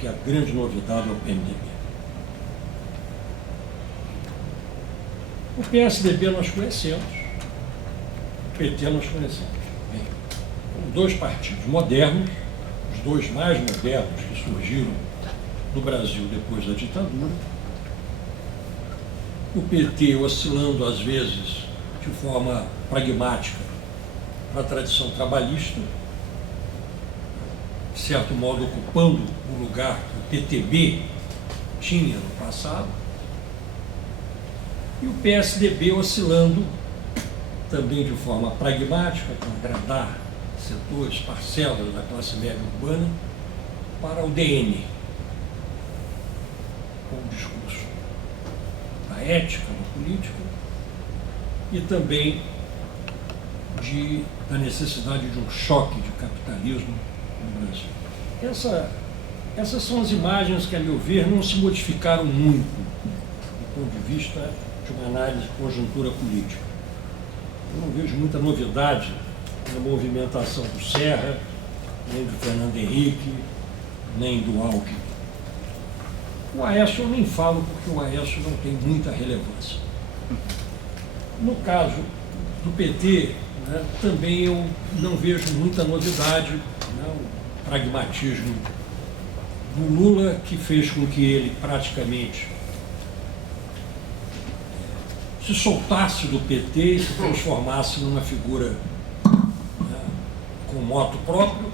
que a grande novidade é o PMDB. O PSDB nós conhecemos, o PT nós conhecemos. Bem, são dois partidos modernos, os dois mais modernos que surgiram no Brasil depois da ditadura. O PT oscilando às vezes de forma pragmática para a tradição trabalhista, de certo modo ocupando o lugar que o PTB tinha no passado, e o PSDB oscilando também de forma pragmática, para agradar setores, parcelas da classe média urbana, para o DN, com o discurso da ética na política e também da necessidade de um choque de capitalismo no Brasil. Essas são as imagens que, a meu ver, não se modificaram muito do ponto de vista de uma análise de conjuntura política. Eu não vejo muita novidade na movimentação do Serra, nem do Fernando Henrique, nem do Alckmin. O Aécio eu nem falo, porque o Aécio não tem muita relevância. No caso do PT, né, também eu não vejo muita novidade, né, o pragmatismo do Lula, que fez com que ele praticamente se soltasse do PT e se transformasse numa figura, né, com moto próprio,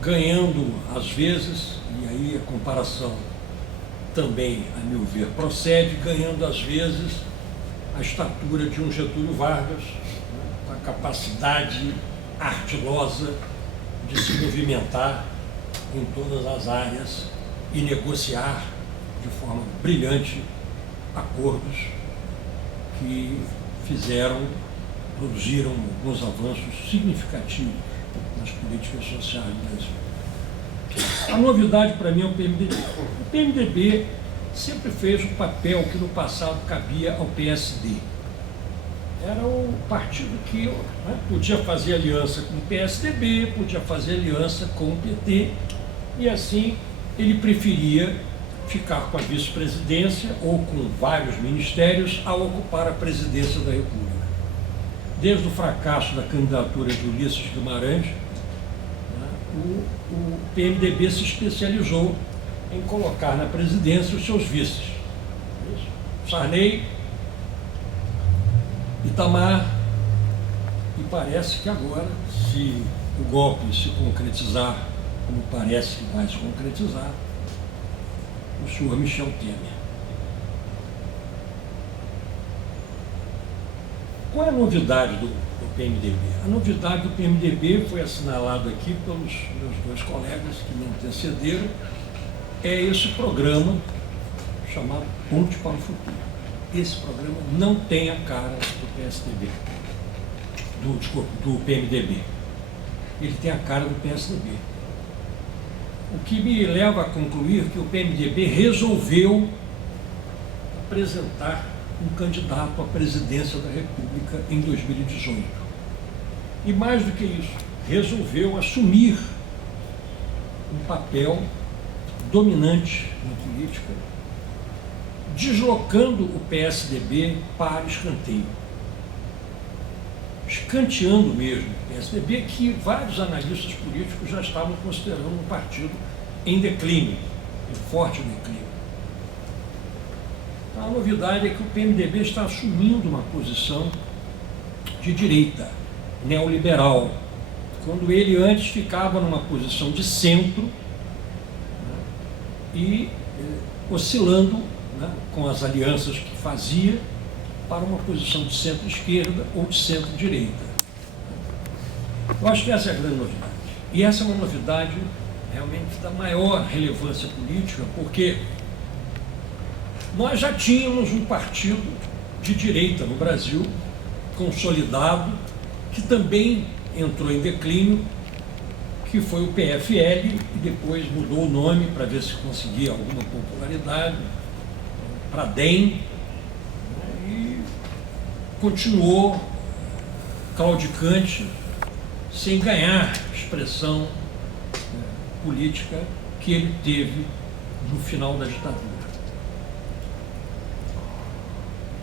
ganhando às vezes, e aí a comparação também, a meu ver, procede, ganhando às vezes a estatura de um Getúlio Vargas, né, com a capacidade ardilosa de se movimentar em todas as áreas e negociar de forma brilhante acordos que produziram alguns avanços significativos nas políticas sociais do Brasil. A novidade para mim é o PMDB. O PMDB sempre fez o papel que no passado cabia ao PSD. Era o partido que, né, podia fazer aliança com o PSDB, podia fazer aliança com o PT, e assim ele preferia ficar com a vice-presidência ou com vários ministérios a ocupar a presidência da República. Desde o fracasso da candidatura de Ulisses Guimarães, o PMDB se especializou em colocar na presidência os seus vices. Sarney, Itamar, e parece que agora, se o golpe se concretizar, como parece que vai se concretizar, o senhor Michel Temer. Qual é a novidade do PMDB? A novidade do PMDB foi assinalado aqui pelos meus dois colegas que me antecederam, é esse programa chamado Ponte para o Futuro. Esse programa não tem a cara do PSDB, do PMDB. Ele tem a cara do PSDB. O que me leva a concluir que o PMDB resolveu apresentar um candidato à presidência da República em 2018. E mais do que isso, resolveu assumir um papel dominante na política, deslocando o PSDB para escanteio. Escanteando mesmo o PSDB, que vários analistas políticos já estavam considerando um partido em declínio, em forte declínio. A novidade é que o PMDB está assumindo uma posição de direita, neoliberal, quando ele antes ficava numa posição de centro, né, e oscilando, né, com as alianças que fazia para uma posição de centro-esquerda ou de centro-direita. Eu acho que essa é a grande novidade. E essa é uma novidade realmente da maior relevância política, porque nós já tínhamos um partido de direita no Brasil, consolidado, que também entrou em declínio, que foi o PFL, e depois mudou o nome para ver se conseguia alguma popularidade, para DEM, e continuou claudicante, sem ganhar expressão política que ele teve no final da ditadura.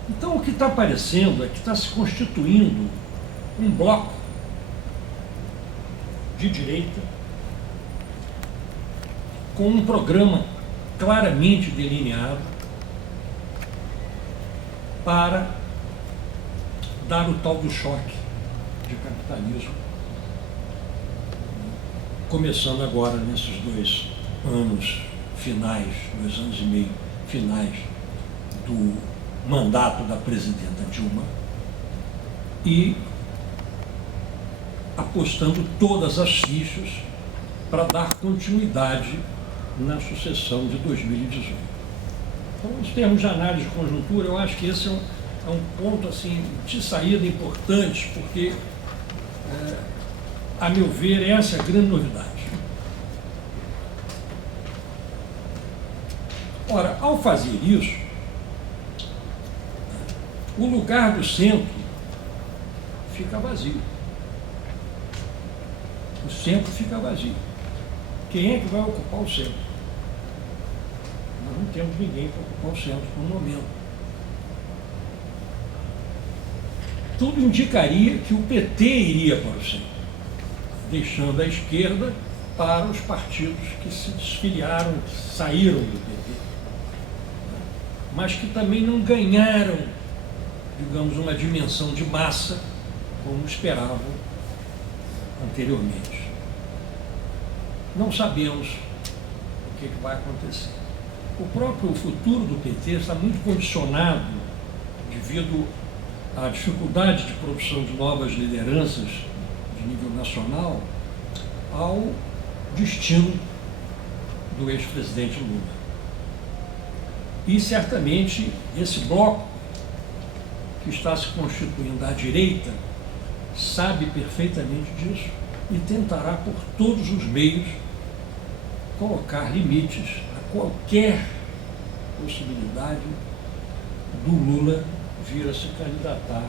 Então, o que está aparecendo é que está se constituindo um bloco de direita com um programa claramente delineado para dar o tal do choque de capitalismo, começando agora nesses 2 anos finais, 2 anos e meio finais do mandato da presidenta Dilma, e apostando todas as fichas para dar continuidade na sucessão de 2018. Então, em termos de análise de conjuntura, eu acho que esse é um ponto assim, de saída importante, porque, a meu ver, essa é a grande novidade. Ora, ao fazer isso, o lugar do centro fica vazio. O centro fica vazio. Quem é que vai ocupar o centro? Nós não temos ninguém para ocupar o centro no momento. Tudo indicaria que o PT iria para o centro, deixando a esquerda para os partidos que se desfiliaram, que saíram do PT, mas que também não ganharam, digamos, uma dimensão de massa como esperavam anteriormente. Não sabemos o que vai acontecer. O próprio futuro do PT está muito condicionado, devido à dificuldade de produção de novas lideranças de nível nacional, ao destino do ex-presidente Lula. E certamente esse bloco que está se constituindo à direita sabe perfeitamente disso e tentará por todos os meios colocar limites a qualquer possibilidade do Lula vir a se candidatar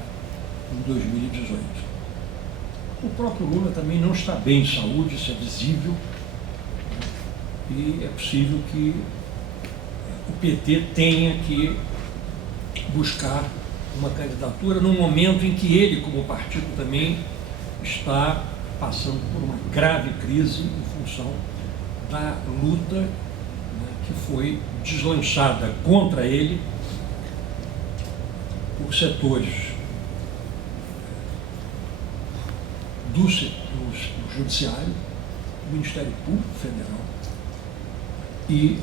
em 2018. O próprio Lula também não está bem de saúde, isso é visível, e é possível que o PT tenha que buscar uma candidatura no momento em que ele, como partido, também está passando por uma grave crise em função da luta, né, que foi deslanchada contra ele por setores do Judiciário, do Ministério Público Federal e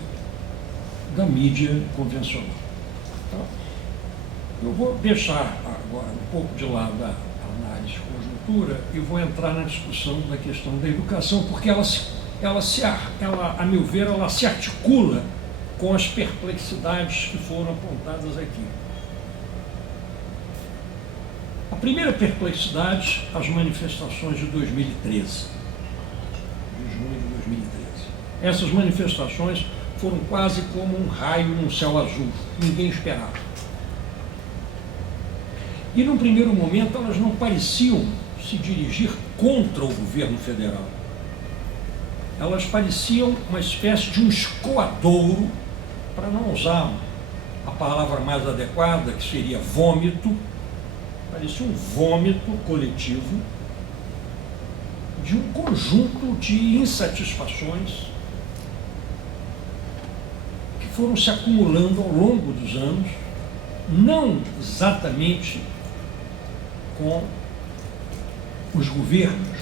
da mídia convencional. Então, eu vou deixar agora um pouco de lado a análise de conjuntura e vou entrar na discussão da questão da educação, porque ela, a meu ver, ela se articula com as perplexidades que foram apontadas aqui. A primeira perplexidade, as manifestações de 2013, de junho de 2013. Essas manifestações foram quase como um raio num céu azul, ninguém esperava. E, num primeiro momento, elas não pareciam se dirigir contra o governo federal. Elas pareciam uma espécie de um escoadouro, para não usar a palavra mais adequada, que seria vômito, parecia um vômito coletivo de um conjunto de insatisfações que foram se acumulando ao longo dos anos, não exatamente com os governos,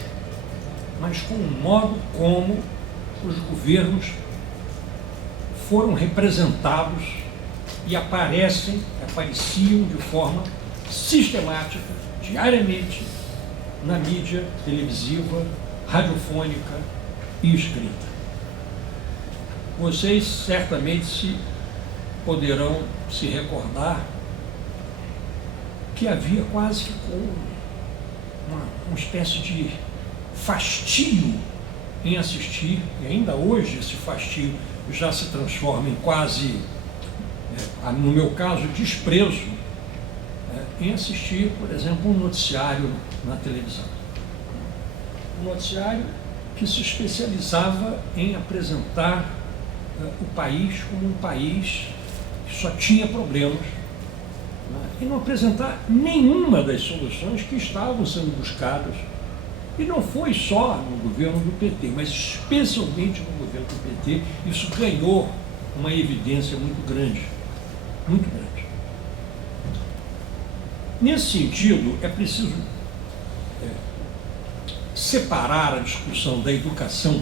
mas com o modo como os governos foram representados e apareciam de forma sistemática, diariamente, na mídia televisiva, radiofônica e escrita. Vocês certamente poderão se recordar que havia quase que uma espécie de fastio em assistir, e ainda hoje esse fastio já se transforma em quase, no meu caso, desprezo, em assistir, por exemplo, um noticiário na televisão. Um noticiário que que se especializava em apresentar o país como um país que só tinha problemas, né, e não apresentar nenhuma das soluções que estavam sendo buscadas. E não foi só no governo do PT, mas especialmente no governo do PT, isso ganhou uma evidência muito grande, muito grande. Nesse sentido, é preciso separar a discussão da educação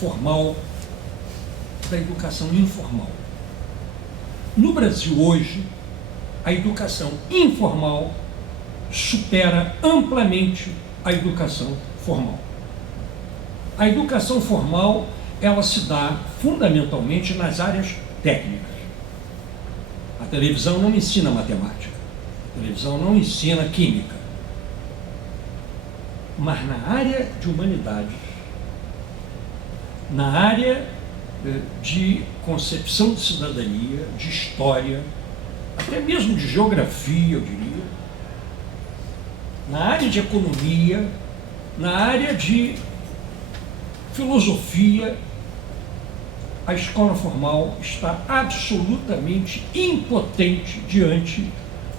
formal da educação informal. No Brasil hoje, a educação informal supera amplamente a educação formal. A educação formal, ela se dá fundamentalmente nas áreas técnicas. A televisão não ensina matemática, a televisão não ensina química. Mas na área de humanidades, na área de concepção de cidadania, de história, até mesmo de geografia, eu diria, na área de economia, na área de filosofia, a escola formal está absolutamente impotente diante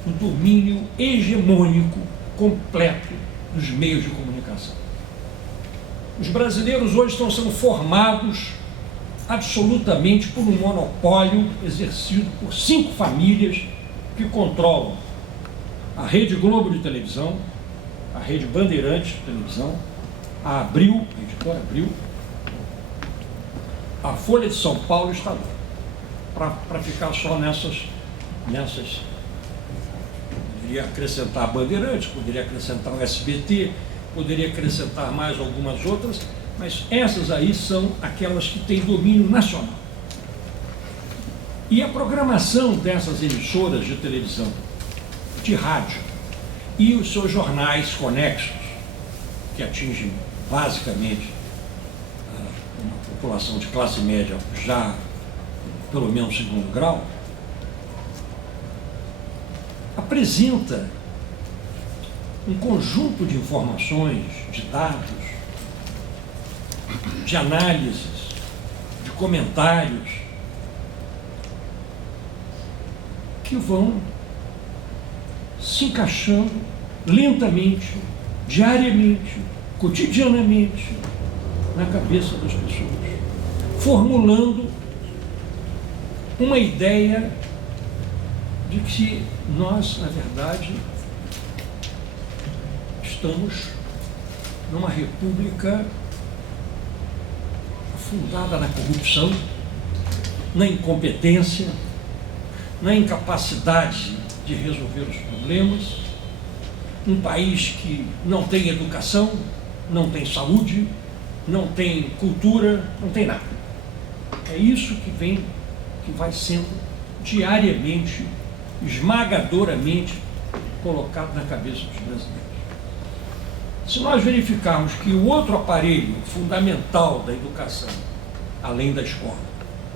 do domínio hegemônico completo dos meios de comunicação. Os brasileiros hoje estão sendo formados absolutamente por um monopólio exercido por 5 famílias que controlam a Rede Globo de televisão, a Rede Bandeirantes de televisão, a Abril, a editora Abril, a Folha de São Paulo e o Estadão, para ficar só nessas, poderia acrescentar a Bandeirantes, poderia acrescentar o SBT, poderia acrescentar mais algumas outras, mas essas aí são aquelas que têm domínio nacional. E a programação dessas emissoras de televisão, de rádio, e os seus jornais conexos, que atingem basicamente uma população de classe média já pelo menos 2º grau, apresenta um conjunto de informações, de dados, de análises, de comentários, que vão se encaixando lentamente, diariamente, cotidianamente, na cabeça das pessoas, formulando uma ideia de que nós, na verdade, estamos numa república fundada na corrupção, na incompetência, na incapacidade de resolver os problemas, um país que não tem educação, não tem saúde, não tem cultura, não tem nada. É isso que vai sendo diariamente, esmagadoramente colocado na cabeça dos brasileiros. Se nós verificarmos que o outro aparelho fundamental da educação, além da escola,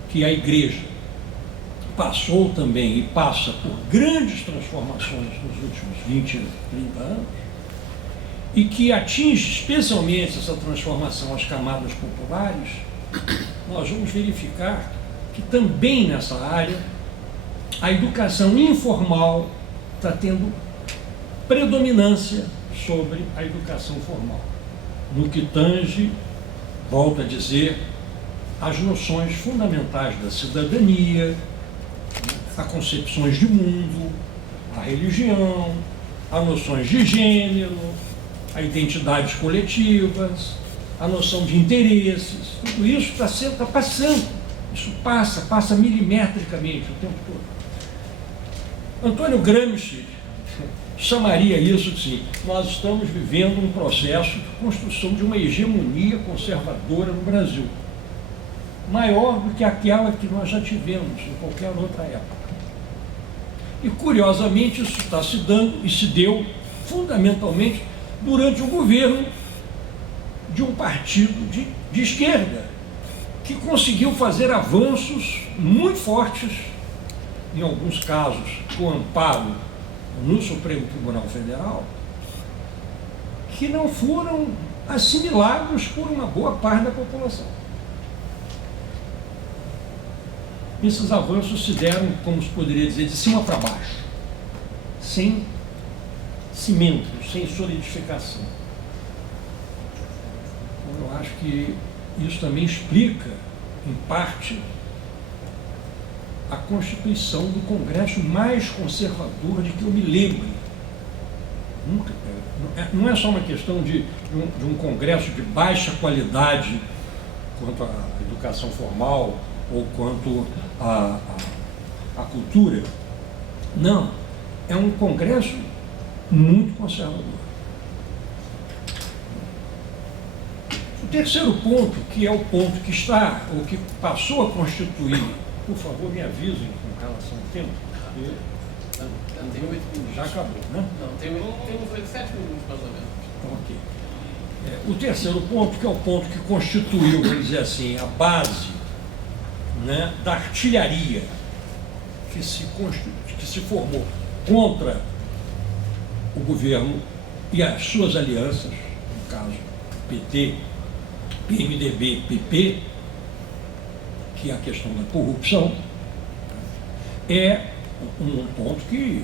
que é a igreja, passou também e passa por grandes transformações nos últimos 20, 30 anos, e que atinge especialmente essa transformação às camadas populares, nós vamos verificar que também nessa área a educação informal está tendo predominância sobre a educação formal, no que tange, volto a dizer, as noções fundamentais da cidadania, a concepções de mundo, a religião, as noções de gênero, a identidades coletivas, a noção de interesses, tudo isso está passando, isso passa milimetricamente o tempo todo. Antônio Gramsci chamaria isso de nós estamos vivendo um processo de construção de uma hegemonia conservadora no Brasil, maior do que aquela que nós já tivemos em qualquer outra época. E, curiosamente, isso está se dando e se deu fundamentalmente durante o governo de um partido de esquerda, que conseguiu fazer avanços muito fortes, em alguns casos com amparo no Supremo Tribunal Federal, que não foram assimilados por uma boa parte da população. Esses avanços se deram, como se poderia dizer, de cima para baixo, sem cimento, sem solidificação. Então, eu acho que isso também explica, em parte, a constituição do Congresso mais conservador de que eu me lembre. Nunca, não é só uma questão de um Congresso de baixa qualidade quanto à educação formal ou quanto à cultura. Não, é um Congresso muito conservador. O terceiro ponto, que é o ponto que está, ou que passou a constituir, por favor, me avisem com relação ao tempo. Não, tem 8 minutos. Já acabou, né? Não, temos 7 minutos mais ou menos. Ok. O terceiro ponto, que é o ponto que constituiu, vamos dizer assim, a base, né, da artilharia que se formou contra o governo e as suas alianças, no caso PT, PMDB, PP, que é a questão da corrupção, é um ponto que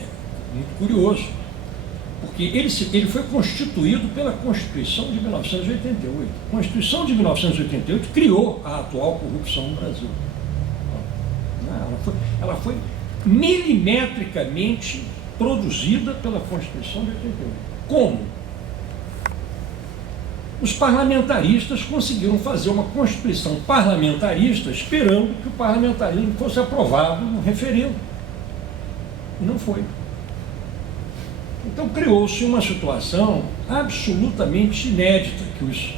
é muito curioso, porque ele foi constituído pela Constituição de 1988. A Constituição de 1988 criou a atual corrupção no Brasil. Ela foi milimetricamente produzida pela Constituição de 88. Como? Os parlamentaristas conseguiram fazer uma Constituição parlamentarista esperando que o parlamentarismo fosse aprovado no referendo. E não foi. Então criou-se uma situação absolutamente inédita, que os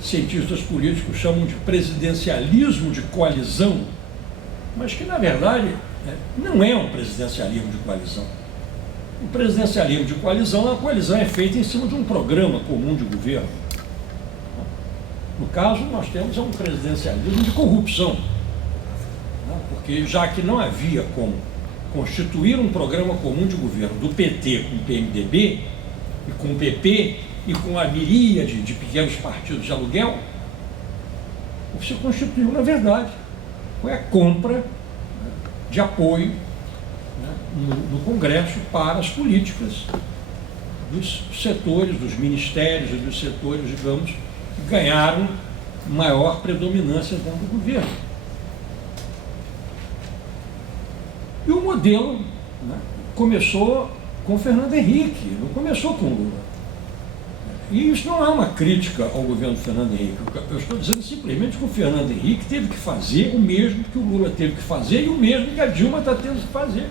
cientistas políticos chamam de presidencialismo de coalizão, mas que, na verdade, não é um presidencialismo de coalizão. O presidencialismo de coalizão, a coalizão é feita em cima de um programa comum de governo. No caso, nós temos um presidencialismo de corrupção, porque já que não havia como constituir um programa comum de governo do PT com o PMDB, e com o PP, e com a miríade de pequenos partidos de aluguel, o que se constituiu, na verdade, foi a compra de apoio no Congresso para as políticas dos setores, dos ministérios e dos setores, digamos, que ganharam maior predominância dentro do governo. E o modelo, começou com Fernando Henrique, não começou com Lula. E isso não é uma crítica ao governo do Fernando Henrique. Eu estou dizendo simplesmente que o Fernando Henrique teve que fazer o mesmo que o Lula teve que fazer e o mesmo que a Dilma está tendo que fazer.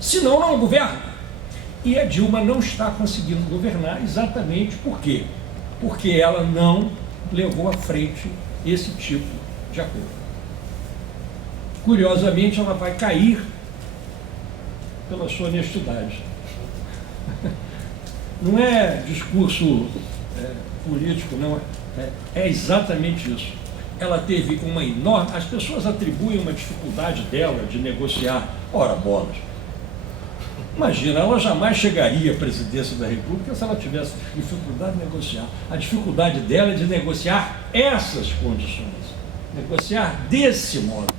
Senão não governa. E a Dilma não está conseguindo governar exatamente por quê? Porque ela não levou à frente esse tipo de acordo. Curiosamente, ela vai cair pela sua honestidade. Não é discurso político, não. É exatamente isso. Ela teve uma enorme... As pessoas atribuem uma dificuldade dela de negociar. Ora, bolas. Imagina, ela jamais chegaria à presidência da República se ela tivesse dificuldade de negociar. A dificuldade dela é de negociar essas condições. Negociar desse modo.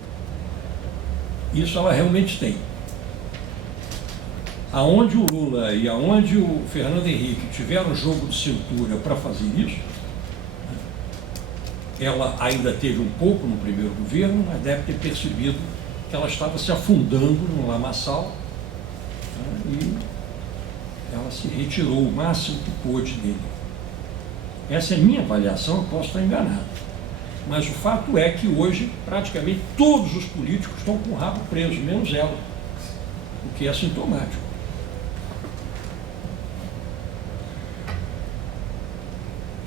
Isso ela realmente tem. Aonde o Lula e aonde o Fernando Henrique tiveram jogo de cintura para fazer isso, ela ainda teve um pouco no primeiro governo, mas deve ter percebido que ela estava se afundando no lamaçal, e ela se retirou o máximo que pôde dele. Essa é a minha avaliação, eu posso estar enganado. Mas o fato é que hoje, praticamente todos os políticos estão com o rabo preso, menos ela, o que é sintomático.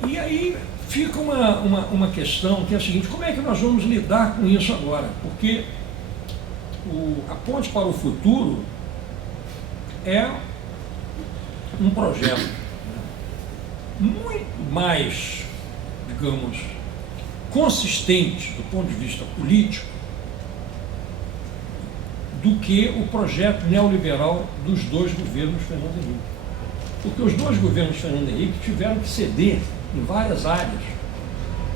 E aí fica uma questão que é a seguinte: como é que nós vamos lidar com isso agora? Porque a Ponte para o Futuro é um projeto muito mais, digamos, consistente do ponto de vista político do que o projeto neoliberal dos dois governos Fernando Henrique. Porque os dois governos Fernando Henrique tiveram que ceder em várias áreas.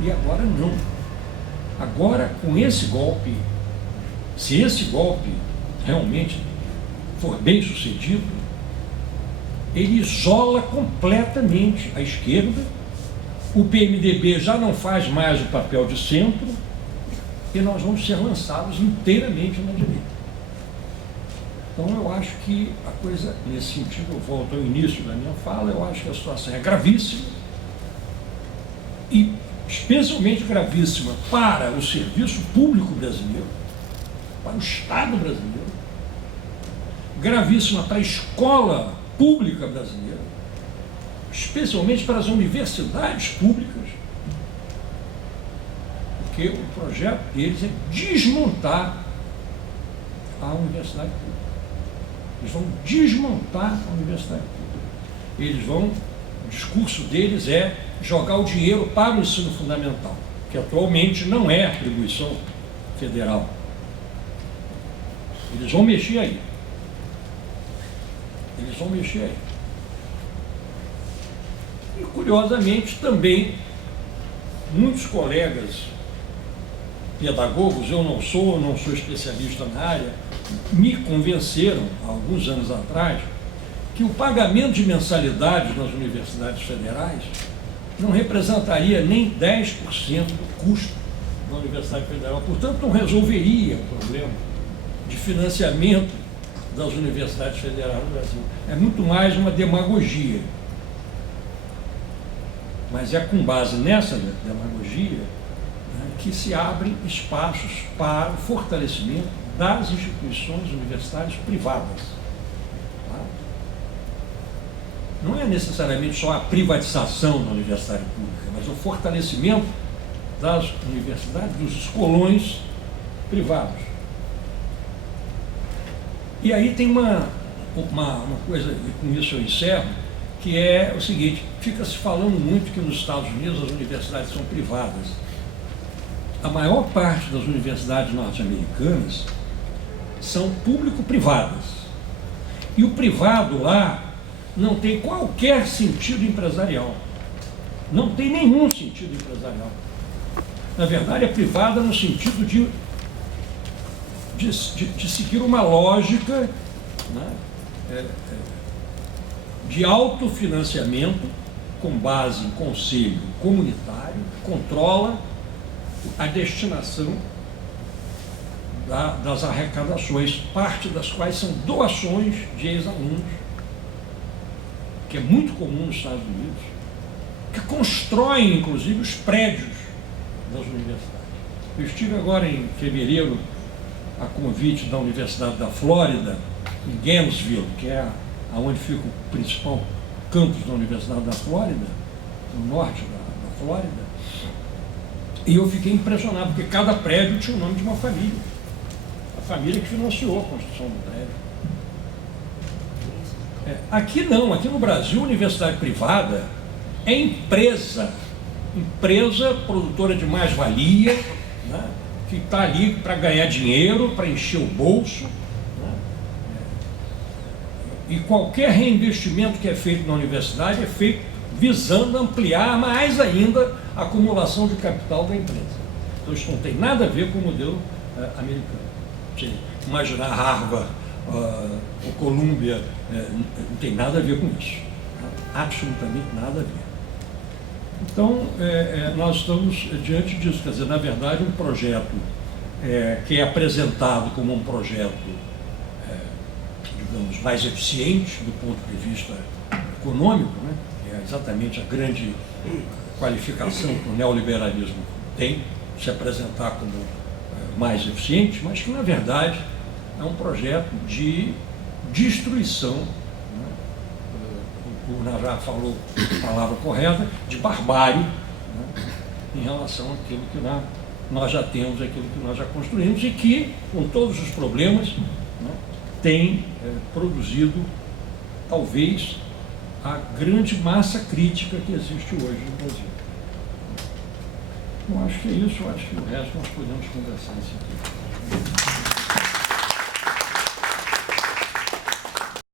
E agora não. Agora, com esse golpe, se esse golpe realmente for bem sucedido, ele isola completamente a esquerda, o PMDB já não faz mais o papel de centro e nós vamos ser lançados inteiramente na direita. Então eu acho que a coisa, nesse sentido, eu volto ao início da minha fala, eu acho que a situação é gravíssima e especialmente gravíssima para o serviço público brasileiro, para o Estado brasileiro, gravíssima para a escola pública brasileira, especialmente para as universidades públicas, porque o projeto deles é desmontar a universidade pública. Eles vão desmontar a universidade pública. Eles vão, o discurso deles é jogar o dinheiro para o ensino fundamental, que atualmente não é atribuição federal. Eles vão mexer aí. Eles vão mexer aí. E, curiosamente, também, muitos colegas pedagogos, eu não sou especialista na área, me convenceram, há alguns anos atrás, que o pagamento de mensalidades nas universidades federais não representaria nem 10% do custo da Universidade Federal. Portanto, não resolveria o problema de financiamento das universidades federais no Brasil. É muito mais uma demagogia. Mas é com base nessa demagogia, né, que se abrem espaços para o fortalecimento das instituições universitárias privadas. Tá? Não é necessariamente só a privatização da universidade pública, mas o fortalecimento das universidades, dos escolões privados. E aí tem uma coisa, e com isso eu encerro, que é o seguinte: fica se falando muito que nos Estados Unidos as universidades são privadas. A maior parte das universidades norte-americanas são público-privadas. E o privado lá não tem qualquer sentido empresarial. Não tem nenhum sentido empresarial. Na verdade, é privada no sentido de seguir uma lógica, né, de autofinanciamento com base em conselho comunitário, controla a destinação das arrecadações, parte das quais são doações de ex-alunos, que é muito comum nos Estados Unidos, que constroem, inclusive, os prédios das universidades. Eu estive agora em fevereiro, a convite da Universidade da Flórida, em Gainesville, que é onde fica o principal campus da Universidade da Flórida, no norte da Flórida, e eu fiquei impressionado, porque cada prédio tinha o nome de uma família. A família que financiou a construção do prédio. Aqui não, aqui no Brasil, universidade privada é empresa produtora de mais-valia, né, que está ali para ganhar dinheiro, para encher o bolso, né, e qualquer reinvestimento que é feito na universidade é feito visando ampliar mais ainda a acumulação de capital da empresa. Então isso não tem nada a ver com o modelo americano. Você imaginar Harvard, ou Columbia, não tem nada a ver com isso. Absolutamente nada a ver. Então, nós estamos diante disso, quer dizer, na verdade, um projeto que é apresentado como um projeto, digamos, mais eficiente do ponto de vista econômico, né? Que é exatamente a grande qualificação que o neoliberalismo tem, se apresentar como mais eficiente, mas que, na verdade, é um projeto de destruição, né? O Najá falou a palavra correta, de barbárie, né? Em relação àquilo que nós já temos, aquilo que nós já construímos e que, com todos os problemas, né, tem produzido, talvez, a grande massa crítica que existe hoje no Brasil. Eu acho que é isso, eu acho que o resto nós podemos conversar em seguida.